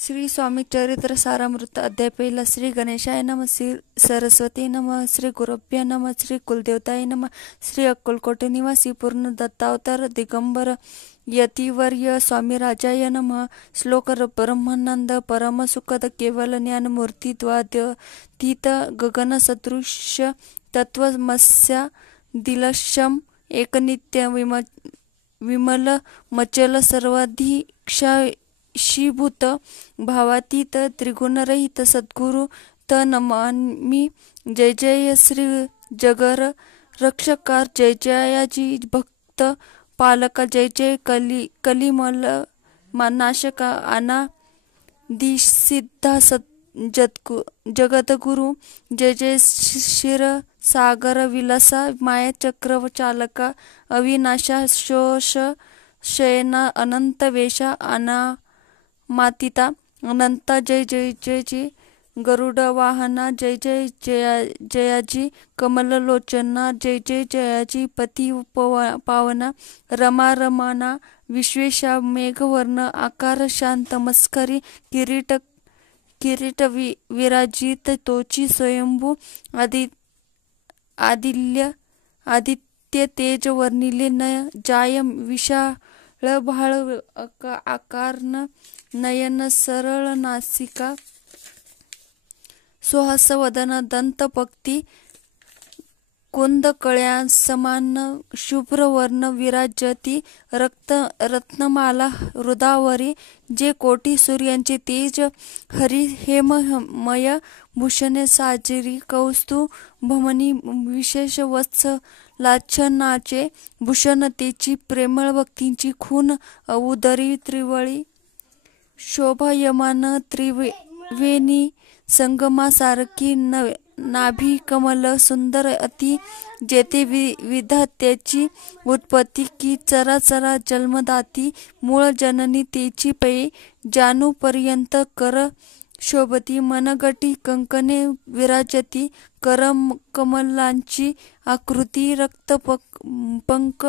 श्री स्वामी चरित्र सारामृत अध्याय पहिला. श्री गणेशाय नम, श्री सरस्वती नम, श्री गुरुभ्य नम, श्री कुलदेवताय नम, श्री अक्कलकोट निवासी पूर्ण दत्तावतार दिगंबर यतिवर्य स्वामी राजाय नम. श्लोक ब्रह्मानंद परम सुखद केवल ज्ञान मूर्ती द्वातीत गगन सदृश तत्वमस्या दिलशम एकनित्य विमल मचल सर्वाधीक्षाशीभूत भावातीत त्रिगुणरहित सद्गुरु त नमामि. जय जय श्री जगर रक्षकार, जय जयाजी भक्त पालका, जय जय कलिमल नाशका अनादिसिद्धा जगद्गुरु, जय जय क्षीर सागर विलासा माया चक्र चालका अविनाशा शोष शयना अनंत वेशा अनामातीता अनंता, जय जय जय जय गरुड वाहना, जय जय जयाजी कमललोचना, जय जय जयाजी पती पावना रमा रमना विश्वेशा मेघवर्ण आकार शांत मस्करी किरीट विराजित तोची स्वयंभू आदित्य तेज वर्णिले न जाय विशाळ भाळ आकार्ण नयन सरळ नासिका सुहास वदन दंत पक्ती कुंद कळ्या समान शुभ्र वर्ण विराजती रत्नमाला हृदावरी, जे कोटी सूर्यांचे तेज हरी हेममय भूषणे साजिरी कौस्तुभमणी विशेष वत्स लाछनाचे भूषण तेची प्रेमळ भक्तींची खून उदरी त्रिवळी शोभायमान त्रिवेणी संगमासारखी नाभी कमल सुंदर अति, जेथे विधात्याची उत्पत्ती की चराचरा जन्मदाती मूळ जननी तेची पै जानूपर्यंत कर शोभती मनगटी कंकणे विराजती कर कमलांची आकृती रक्त पंक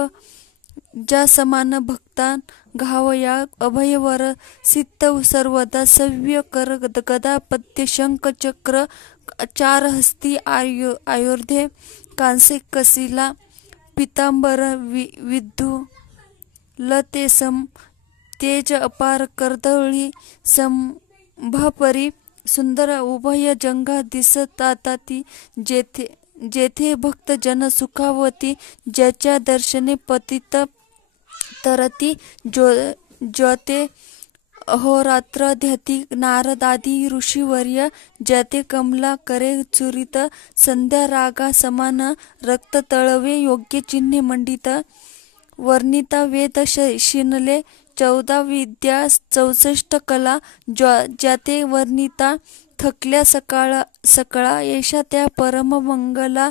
ज्या समान भक्ता घावया अभयवर सिद्ध सर्वदा सव्य कर गदा पद्य शंख चक्र चार हस्ती आयुर्धे कांसे कसिला पितांबर विद्युलतेसम तेज अपार कर्दळी संभापरी सुंदर उभय जंगा दिसताती, जेथे भक्त जन सुखावती ज्याच्या दर्शने पतित तरती ज्योते अहोरात्र ध्याती नारदादी ऋषीवर्य, ज्याते कमला करे चुरित संध्या रागा समान रक्त तळवे योग्य चिन्हे मंडित वर्णिता वेद शिनले 14 विद्या 64 कला, ज्याते वर्णिता थकल्या सकळा येशा त्या परम मंगला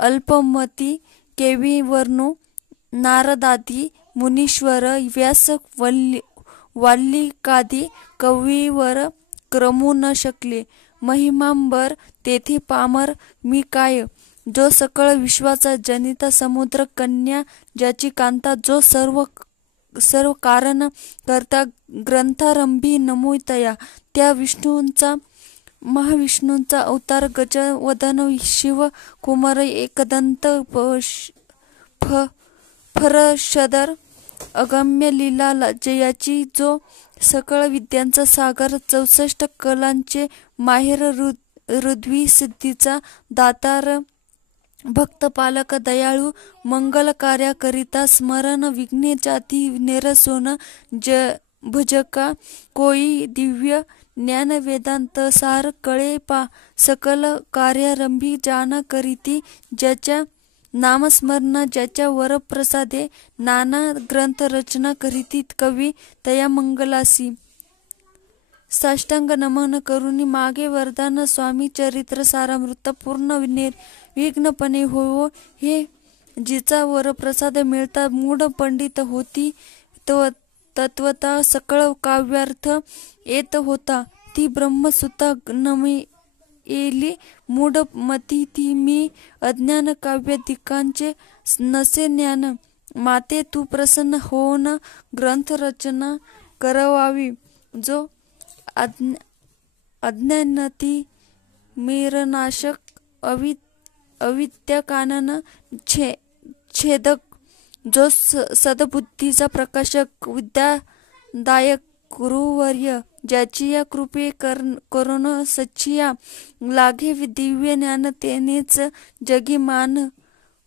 अल्पमती केवी वर्णू नारदादी मुनीश्वर व्यास वाल्लिकादी कवीवर क्रमू न शकले महिमांबर तेथे पामर मी काय, जो सकळ विश्वाचा जनिता समुद्र कन्या ज्याची कांता, जो सर्व कारण करता ग्रंथारंभी नमूतया त्या महाविष्णूंचा अवतार गजवदन शिव कुमार एकदंत फरशदर अगम्य लीला जयाची, जो सकळ विद्यांचा सागर 64 कलांचे माहेर ऋद्वी सिद्धीचा दातार भक्तपालक दयाळू मंगल कार्याकरिता स्मरण विघ्ने जाती निरसोन भजका कोई दिव्य ज्ञान वेदांत सार कळे पा सकल कार्यारंभी जाना करीती, ज्याच्या नामस्मरणा ज्याच्या वरप्रसादे नाना ग्रंथ रचना करीती कवी तया मंगलासी साष्टांग नमन करुनी मागे वरदान स्वामी चरित्र सारामृत पूर्ण निर्विघ्नपणे होवो हे, जिचा वरप्रसाद मिळता मूढ पंडित होती तत्वता सकळ काव्यार्थ येत होता, ती ब्रह्मसुता नमेली मूढ मती ती मी अज्ञान काव्य दिकांचे नसे ज्ञान, माते तू प्रसन्न होऊन ग्रंथ रचना करवावी, जो अज्ञानती मीरनाशक अविद्या कानन छेदक, जो सद्बुद्धीचा प्रकाशक विद्यादायक गुरुवर्य, ज्याची या कृपे करून सच्चिया लागे दिव्य ज्ञान, तेनेच जगी मान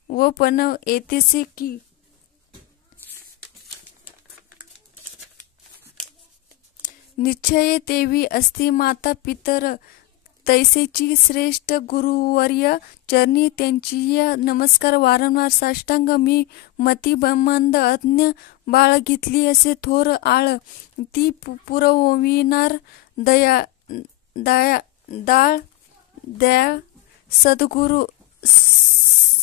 व पण येतेसे की. निश्चय तेवी असती माता पितर, तैसेची श्रेष्ठ गुरुवर्य चरणी त्यांची नमस्कार वारंवार साष्टांग मी. मती मंद अज्ञ बाळगितली असे थोर आळ, ती पुरविणार दाळ द्या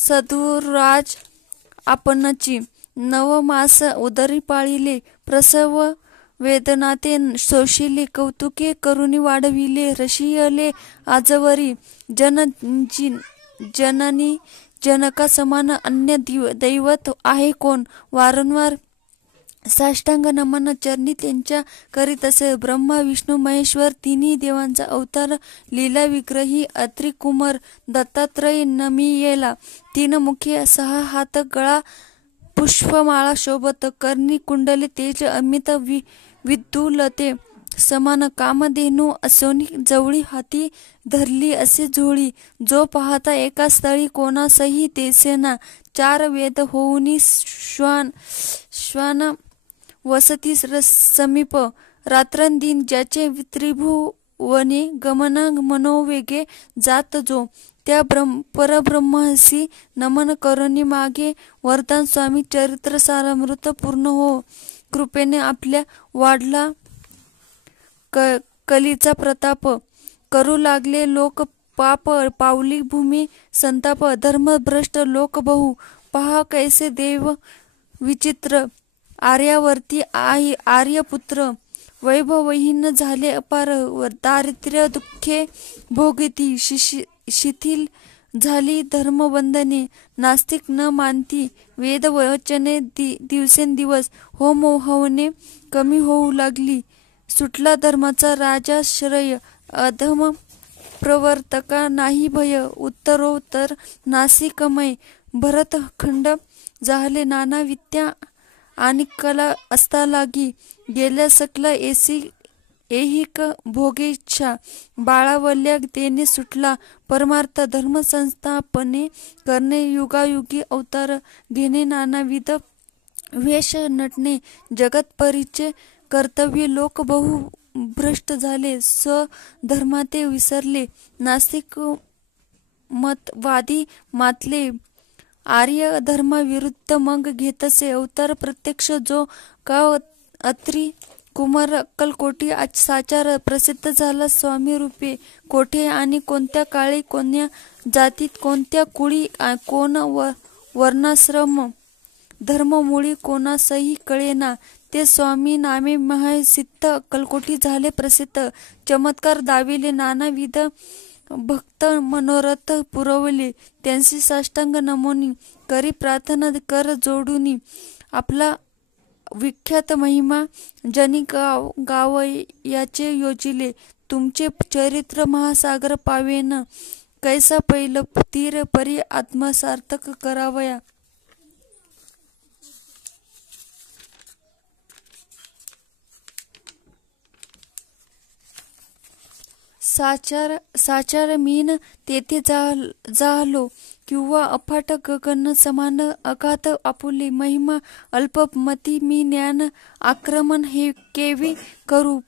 सद्गुरुराज आपणची. नवमास उदरी पाळिले, प्रसव वेदनाते शोषिले, कौतुके करुणी वाढविले, रशियले आजवरी. जननी जनका समान अन्य दैवत आहे कोण. वारंवार साष्टांग नमन चरणी त्यांच्या करीत असे. ब्रह्मा विष्णू महेश्वर तिन्ही देवांचा अवतार, लीला विग्रही अत्रि कुमार दत्तात्रय नमियेला. तीन मुखे, 6 हात, गळा पुष्पमाळा शोभत, कर्णी कुंडले तेज अमित विद्युलते समान. कामधेनू असोनी जवळी, हाती धरली असे झोळी. जो पाहता एका स्थळी कोणासही दिसेना. 4 वेद होऊनी श्वान वसती समीप. रात्रंदिन ज्याचे त्रिभुवने गमना मनोवेगे जात जो. त्या परब्रह्मसी नमन करुणी मागे वरदान स्वामी चरित्र सारामृत पूर्ण हो. कृपेने आपल्या वाढला कलीचा प्रताप, करू लागले लोक पाप. पावली भूमी संताप, धर्मभ्रष्ट लोक बहु. पहा कैसे देव विचित्र, आर्यावर्ती आर्यपुत्र. वैभवहीन झाले अपार, दारिद्र्य दुःखे भोगती. शिथिल झाली धर्मबंधने, नास्तिक न मानती वेद वचने. दिवसेंदिवस होम हवने कमी होऊ लागली. सुटला धर्माचा राजाश्रय, अधम प्रवर्तका नाही भय. उत्तरोत्तर नासिकमय भरतखंड झाले. नाना विद्या आणि कला असता लागी. गेल्या सकला ऐहिक भोगेच्छा, बाळावल्या तेने सुटला परमार्थ. धर्म संस्थापने करणे, युगायुगी अवतार घेणे, नानाविध वेश नटणे. जगतपरीचे कर्तव्य लोक बहु भ्रष्ट झाले. स्वधर्माते विसरले, नास्तिक मतवादी मातले. आर्य धर्माविरुद्ध मग घेतसे अवतार प्रत्यक्ष जो. का अत्रि कुमार अक्कलकोटी साचार प्रसिद्ध झाला स्वामी रूपे. कोठे आणि कोणत्या काळी, कोण्या जातीत, कोणत्या कुळी, कोण वर्णाश्रम धर्ममुळी कोणासही कळेना. ते स्वामी नामे महासिद्ध अक्कलकोटी झाले प्रसिद्ध. चमत्कार दाविले, नानाविध भक्त मनोरथ पुरवले. त्यांची साष्टांग नमोनी करी प्रार्थना कर जोडूनी. आपला विख्यात महिमा जनी गावयाचे योजिले. तुमचे चरित्र महासागर पावेन, कैसा पैल तीर परी आत्मसार्थक करावया. साचार मीन तेथे जाहलो, किंवा अफाट गगन समान अगाध आपुले. महिमा अल्पमती मी ज्ञान आक्रमण हे केवी करू.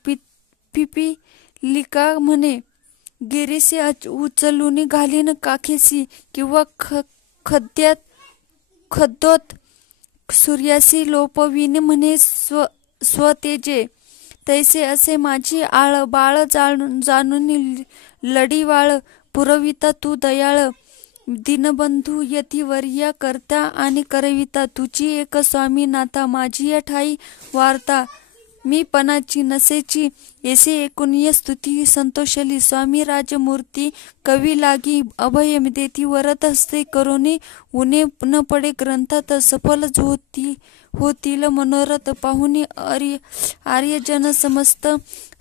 पिपीलिका म्हणे, गिरीसे उचलून घालीन काखेसी, किंवा खद्योत सूर्यासी लोपविन म्हणे स्वतेजे. तैसे असे माझी आळ बाळ जाणून लढीवाळ. पुरविता तू दयाळ, दीनबंधू यतिवर्या करता आणि करविता. तुझी एक स्वामी नाथा, माझी ठाई वार्ता. मी पणाची नसेची येसे ऐकून स्तुती संतोषली. स्वामी राजमूर्ती कवी लागी अभय देती वरद हस्ते करुणी उने न पडे ग्रंथात सफल होतील मनोरथ पाहुनी आर्यजन समस्त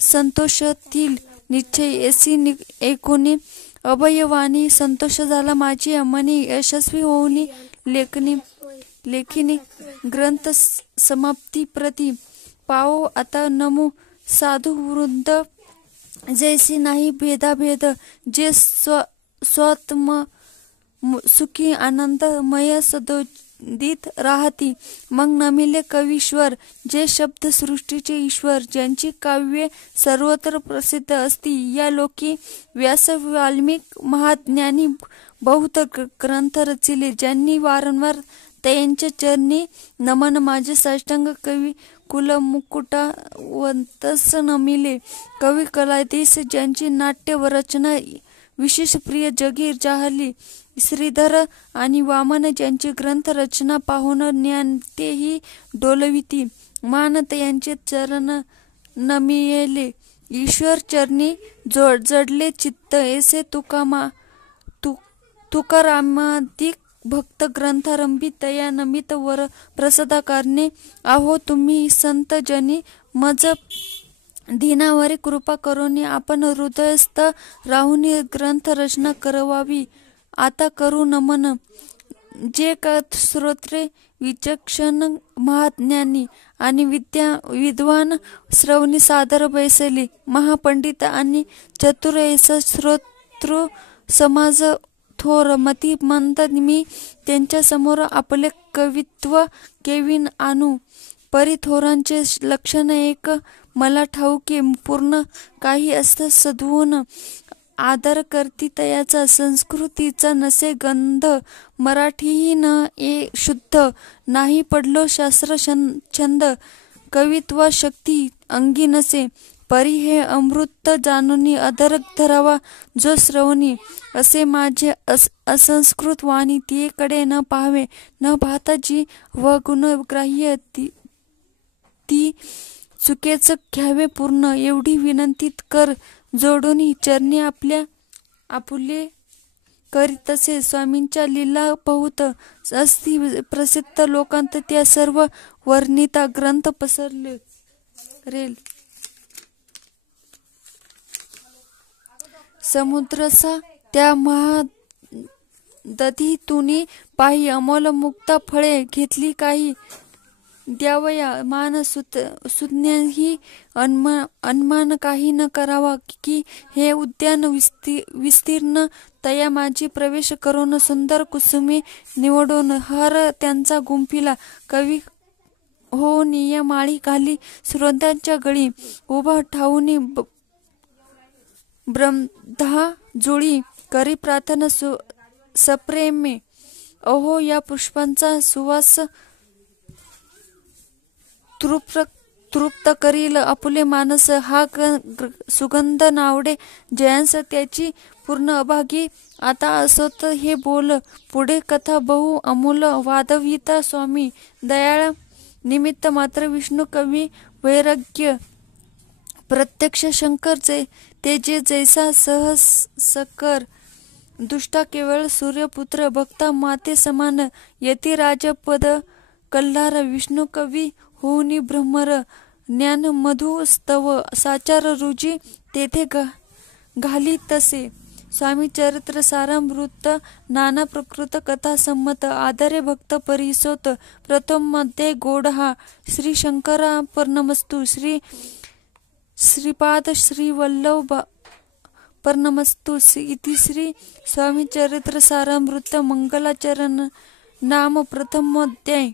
संतोषतील निश्चय येसी ऐकून अभयवाणी संतोष झाला माझी मनी यशस्वी होऊन लेखिनी ग्रंथ समाप्ती प्रती पाओ आता नमो साधू वृंद जैसी नाही भेदाभेद जे स्वात्म सुखी आनंदमय सदोदित राहती. मग नमिले कवीश्वर जे शब्द सृष्टीचे ईश्वर ज्यांची काव्ये सर्वत्र प्रसिद्ध असती. या लोकी व्यास वाल्मिक महाज्ञानी बहुत ग्रंथ रचिले. ज्यांनी वारंवार त्यांच्या चरणी नमन माझे साष्टांग कवी कुलमुकुटा वंतस नमिले. कवी कलाधीश ज्यांची नाट्य व रचना विशेष प्रिय जगीर जाहली. श्रीधर आणि वामन ज्यांची ग्रंथ रचना पाहून ज्ञान तेही डोलविती. मानत यांचे चरण नमिले ईश्वर चरणी जडले चित्त ऐसे तुकारामादिक भक्त ग्रंथारंभी तया नमित वर प्रसादा कारणे. आहो तुम्ही संत जनी मज दीनावरी कृपा करून आपण हृदयस्थ राहून ग्रंथ रचना करवावी. आता करू नमन जे श्रोत्रे विचक्षण महाज्ञानी आणि विद्वान श्रवणी सादर बैसली. महापंडित आणि चतुर ऐसा श्रोतृ समाज थोर मतिमंद मी त्यांच्या समोर आपले कवित्व केविन आणू. परी थोरांचे लक्षण एक मला ठाऊके पूर्ण काही असत सद्गुण आदर करती तयाचा संस्कृतीचा नसे गंध मराठीही न शुद्ध नाही पडलो शास्त्र छंद कवित्वा शक्ती अंगी नसे. परी हे अमृत जाणून अदर धरावा जो श्रवणी असे माझे असंस्कृत वाणी तीकडे न पाहावे. न पाहता जी व गुणग्राह्य ती चुकेच घ्यावे पूर्ण. एवढी विनंती कर जोडून चरणी आपुले करी तसे. स्वामींच्या लीला बहुत असती प्रसिद्ध लोकांत त्या सर्व वर्णिता ग्रंथ पसरले रेल. समुद्रसा त्या महादधीतुनी पाही अमोल मुक्ता फळे घेतली काही. द्यावया मान सुज्ञाही अन्मान काही न करावा की हे उद्यान विस्तीर्ण तया माझी प्रवेश करून सुंदर कुसुमे निवडून हार त्यांचा गुंफिला. कवी होऊन या माळी घाली श्रोत्यांच्या गळी उभा ठाऊनी ब्रह्मधा जुळी करी प्रार्थना सप्रेमे. अहो या पुष्पांचा सुवास तृप्त करील आपुले मानस. हा सुगंध नावडे जयांस त्याची पूर्ण अभागी. आता असोत हे बोल पुढे कथा बहु अमूल वादविता. स्वामी दयाळ निमित्त मात्र विष्णू कवी वैराग्य प्रत्यक्ष शंकरचे ते जे जैसा सहसकर दुष्टा केवळ सूर्यपुत्र भक्ता माते समान. यती राजपद कल्हार विष्णू कवी होऊनी ब्रह्मर. ज्ञान मधु स्तव साचार रुजी तेथे घाली तसे. स्वामी चरित्र सारामृत नाना प्रकृत कथा संमत. आदरे भक्त परिसोत प्रथम मध्ये गोडहा. श्री शंकरापर्णमस्तु श्रीपाद श्री वल्लभ पर्णमस्तु इति श्री स्वामी चरित्र सारामृत मंगलाचरण नाम प्रथमोध्याय.